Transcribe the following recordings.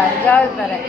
அஞ்சாவது தரேன்.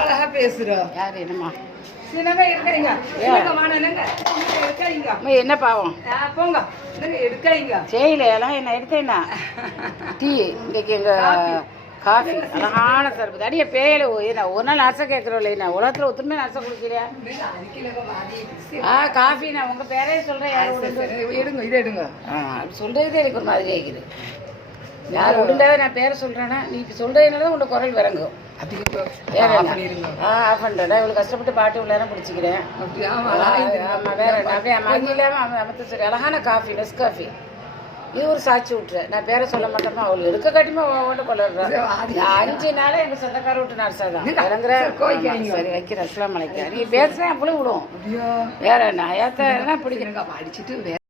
அழகா பேசுறோம். யார் என்னம்மா சின்னங்க இருக்காங்க என்ன பாவம் போங்க எடுக்காங்க செய்யலாம் என்ன எடுத்தேன்னா டீ இன்னைக்கு எங்கள் காஃபி அழகான சர்பத்து அடிய பேயல என்ன ஒரு நாள் நர்ஸை கேட்குறோம் இல்லைண்ணா உலகத்தில் ஒத்துமே நர்ஸை குடிக்கிறியா காஃபி நான் உங்கள் பேரே சொல்கிறேன் யாரும் எடுங்க இதை எடுங்க அப்படி சொல்கிறதே எனக்கு ஒரு மாதிரி கேட்குது யார் ஒழுங்காவே நான் பேரை சொல்கிறேன்னா நீ இப்போ சொல்கிறதுனால தான் உன்னோட குரல் விறங்கும் ஆஃப் பண்ணுறேன் இவ்வளோ கஷ்டப்பட்டு பாட்டு உள்ள நேரம் பிடிச்சிக்கிறேன் ஆமாம் வேற என்ன அப்படியே மங்கி இல்லாமல் அமைத்து சரி அழகான காஃபி நெஸ் காஃபி இது ஒரு சாட்சி விட்டுறேன் நான் பேரை சொல்ல மாட்டேமா அவள் எடுக்க காட்டியுமா ஓட்டு கொள்ளுறேன் 5 நாள் எங்கள் சொந்தக்கார விட்டு நர்ஸா தான் இறங்குறேன் சரி வைக்கிறேன் அஸ்லாம் வலைக்கும் நீ பேசுகிறேன் அப்படி விடுவோம் வேற என்ன ஏத்த பிடிக்கிறேன் அடிச்சுட்டு